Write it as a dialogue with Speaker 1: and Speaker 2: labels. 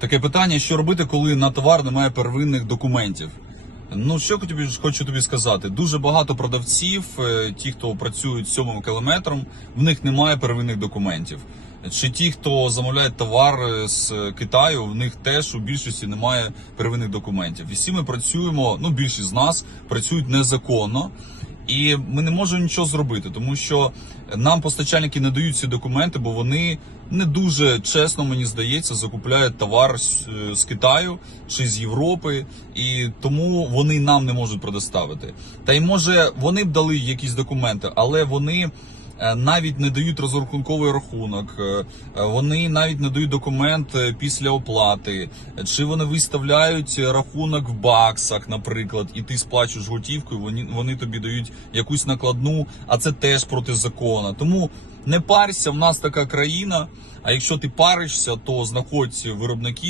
Speaker 1: Таке питання, що робити, коли на товар немає первинних документів. Ну, що тобі хочу тобі сказати? Дуже багато продавців, е, ті, хто працюють сьомим кілометром, в них немає первинних документів. Чи ті, хто замовляє товар е, з Китаю, в них теж у більшості немає первинних документів. І всі ми працюємо, ну більшість з нас працюють незаконно. І ми не можемо нічого зробити, тому що нам постачальники не дають ці документи, бо вони не дуже чесно, мені здається, закупляють товар з, е, Китаю чи з Європи, і тому вони нам не можуть предоставити. Та й може вони б дали якісь документи, але вони. Е, Навіть не дають розрахунковий рахунок, е, вони навіть не дають документ е, після оплати, чи вони виставляють рахунок в баксах, наприклад, і ти сплачуєш готівкою, вони, вони тобі дають якусь накладну, а це теж проти закону. Тому не парся, в нас така країна. А якщо ти паришся, то знаходь виробників.